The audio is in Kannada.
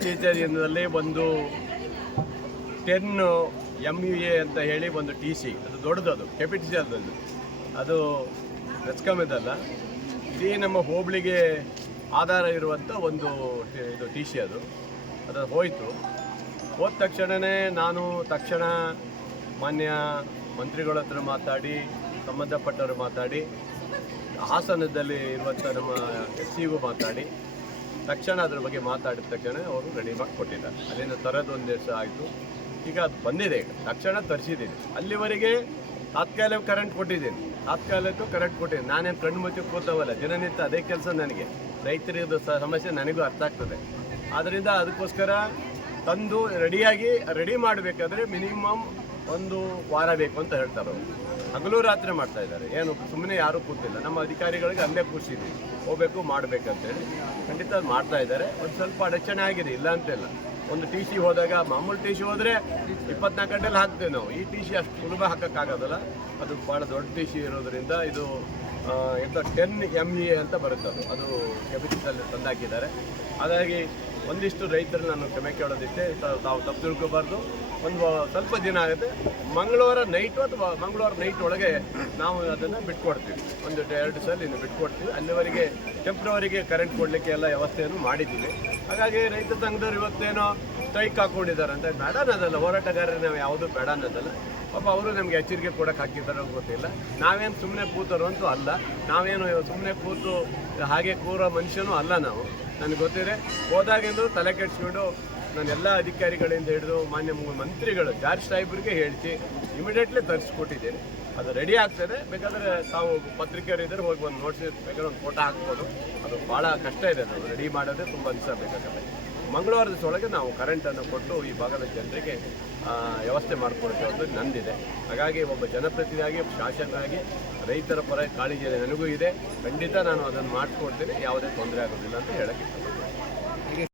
ಇತ್ತೀಚಿನ ದಿನದಲ್ಲಿ ಒಂದು 10 MUA ಅಂತ ಹೇಳಿ ಒಂದು TC, ಅದು ದೊಡ್ಡದು, ಕೆಪಿಟಿಸಿಯಲ್ ಅದು ಮೆಸ್ಕಾಮಿದಲ್ಲ, ಇಡೀ ನಮ್ಮ ಹೋಬಳಿಗೆ ಆಧಾರ ಇರುವಂಥ ಒಂದು ಇದು TC ಅದು ಹೋಯಿತು. ಹೋದ ತಕ್ಷಣವೇ ನಾನು ಮಾನ್ಯ ಮಂತ್ರಿಗಳ ಹತ್ರ ಮಾತಾಡಿ, ಸಂಬಂಧಪಟ್ಟವರು ಮಾತಾಡಿ, ಹಾಸನದಲ್ಲಿ ಇರುವಂಥ ನಮ್ಮ SCಗೂ ಮಾತಾಡಿ ತಕ್ಷಣ ಅದ್ರ ಬಗ್ಗೆ ಮಾತಾಡಿದ ತಕ್ಷಣ ಅವರು ರೆಡಿ ಮಾಡಿ ಕೊಟ್ಟಿದ್ದಾರೆ. ಅಲ್ಲಿಂದ ತರೋದು 1 ದಿವಸ ಆಯಿತು. ಈಗ ಅದು ಬಂದಿದೆ, ಈಗ ತಕ್ಷಣ ತರಿಸಿದ್ದೀನಿ. ಅಲ್ಲಿವರೆಗೆ ತಾತ್ಕಾಲಿಕ ಕರೆಂಟ್ ಕೊಟ್ಟಿದ್ದೀನಿ, ನಾನೇನು ಕಣ್ಣು ಮುಚ್ಚಿ ಕೂತವಲ್ಲ, ದಿನನಿತ್ಯ ಅದೇ ಕೆಲಸ. ನನಗೆ ರೈತರಿದ್ದು ಸಮಸ್ಯೆ ನನಗೂ ಅರ್ಥ ಆಗ್ತದೆ. ಆದ್ದರಿಂದ ಅದಕ್ಕೋಸ್ಕರ ತಂದು ರೆಡಿ ಮಾಡಬೇಕಾದ್ರೆ ಮಿನಿಮಮ್ 1 ವಾರ ಬೇಕು ಅಂತ ಹೇಳ್ತಾರೆ ಅವರು. ಹಗಲು ರಾತ್ರಿ ಮಾಡ್ತಾ ಇದ್ದಾರೆ, ಏನು ಸುಮ್ಮನೆ ಯಾರೂ ಕೂತಿಲ್ಲ. ನಮ್ಮ ಅಧಿಕಾರಿಗಳಿಗೆ ಅಲ್ಲೇ ಕೂರಿಸಿದ್ದೀವಿ, ಹೋಗಬೇಕು ಮಾಡಬೇಕಂತೇಳಿ. ಖಂಡಿತ ಅದು ಮಾಡ್ತಾ ಇದ್ದಾರೆ. ಒಂದು ಸ್ವಲ್ಪ ಅಡಚಣೆ ಆಗಿದೆ, ಇಲ್ಲ ಅಂತಿಲ್ಲ. ಒಂದು TC ಹೋದಾಗ, ಮಾಮೂಲು TC ಹೋದರೆ 24 ಗಂಟೆಲಿ ಹಾಕ್ತೇವೆ ನಾವು. ಈ TC ಅಷ್ಟು ಸುಲಭ ಹಾಕೋಕ್ಕಾಗೋದಲ್ಲ, ಅದು ಭಾಳ ದೊಡ್ಡ TC ಇರೋದರಿಂದ ಇದು 10 MUA ಅಂತ ಬರುತ್ತೆ. ಅದು ಕೆಪಿಟಿಸಲ್ಲಿ ತಂದಾಕಿದ್ದಾರೆ. ಹಾಗಾಗಿ ಒಂದಿಷ್ಟು ರೈತರು ನಾನು ಕ್ಷಮೆ ಕೇಳೋದಿಷ್ಟೇ, ತಾವು ತಪ್ಪು ತಿಳ್ಕೊಬಾರ್ದು. ಒಂದು ಸ್ವಲ್ಪ ದಿನ ಆಗುತ್ತೆ, ಮಂಗಳವಾರ ನೈಟು ಅಥವಾ ಮಂಗಳವಾರ ನೈಟ್ ಒಳಗೆ ನಾವು ಅದನ್ನು ಬಿಟ್ಕೊಡ್ತೀವಿ. 1-2 ಸಲ ಇನ್ನು ಬಿಟ್ಕೊಡ್ತೀವಿ. ಅಲ್ಲಿವರೆಗೆ ಟೆಂಪ್ರವರಿಗೆ ಕರೆಂಟ್ ಕೊಡಲಿಕ್ಕೆ ಎಲ್ಲ ವ್ಯವಸ್ಥೆಯನ್ನು ಮಾಡಿದ್ದೀವಿ. ಹಾಗಾಗಿ ರೈತ ಸಂಘದವ್ರು ಇವತ್ತೇನೋ ಸ್ಟ್ರೈಕ್ ಹಾಕ್ಕೊಂಡಿದ್ದಾರೆ ಅಂತ ಬೇಡ ಅನ್ನೋದಲ್ಲ, ಹೋರಾಟಗಾರರು ನಾವು ಯಾವುದೂ ಬೇಡ ಅನ್ನೋದಲ್ಲ. ಪಾಪ ಅವರು ನಮಗೆ ಎಚ್ಚರಿಕೆ ಕೊಡೋಕೆ ಹಾಕಿದ್ದಾರೋ ಗೊತ್ತಿಲ್ಲ. ನಾವೇನು ಸುಮ್ಮನೆ ಕೂತರು ಅಂತೂ ಅಲ್ಲ, ನಾವೇನು ಸುಮ್ಮನೆ ಕೂತು ಹಾಗೆ ಕೂರೋ ಮನುಷ್ಯನೂ ಅಲ್ಲ ನಾವು. ನನಗೆ ಗೊತ್ತಿದೆ, ಹೋದಾಗೆಂದು ತಲೆ ಕೆಡಿಸ್ಕೊಂಡು ನಾನು ಎಲ್ಲ ಅಧಿಕಾರಿಗಳಿಂದ ಹಿಡಿದು ಮಾನ್ಯ ಮಂತ್ರಿಗಳು ಜಾರ್ಜ್ ಸಾಹೇಬ್ರಿಗೆ ಹೇಳ್ತಿ ಇಮಿಡಿಯೇಟ್ಲಿ ತರಿಸ್ಕೊಟ್ಟಿದ್ದೀನಿ. ಅದು ರೆಡಿ ಆಗ್ತದೆ. ಬೇಕಾದರೆ ತಾವು ಪತ್ರಿಕೆಯರಿದ್ದರೆ ಹೋಗಿ ಒಂದು ನೋಟಿಸ್ ಬೇಕಾದ್ರೆ ಒಂದು ಫೋಟೋ ಹಾಕ್ಬೋದು. ಅದು ಭಾಳ ಕಷ್ಟ ಇದೆ, ಅದು ರೆಡಿ ಮಾಡೋದೇ ತುಂಬ ದಿವಸ ಬೇಕಾಗುತ್ತೆ. ಮಂಗಳವಾರ ದಿವಸದೊಳಗೆ ನಾವು ಕರೆಂಟನ್ನು ಕೊಟ್ಟು ಈ ಭಾಗದ ಜನರಿಗೆ ವ್ಯವಸ್ಥೆ ಮಾಡಿಕೊಡ್ತೇವೆ ಅಂತ ನಂದಿದೆ. ಹಾಗಾಗಿ ಒಬ್ಬ ಜನಪ್ರತಿನಿಧಿಯಾಗಿ, ಶಾಸಕರಾಗಿ ರೈತರ ಪರ ಕಾಳಜಿ ನನಗೂ ಇದೆ. ಖಂಡಿತ ನಾನು ಅದನ್ನು ಮಾಡಿಕೊಡ್ತೀನಿ, ಯಾವುದೇ ತೊಂದರೆ ಆಗೋದಿಲ್ಲ ಅಂತ ಹೇಳಕ್ಕೆ ಇಷ್ಟಪಡ್ತೀನಿ.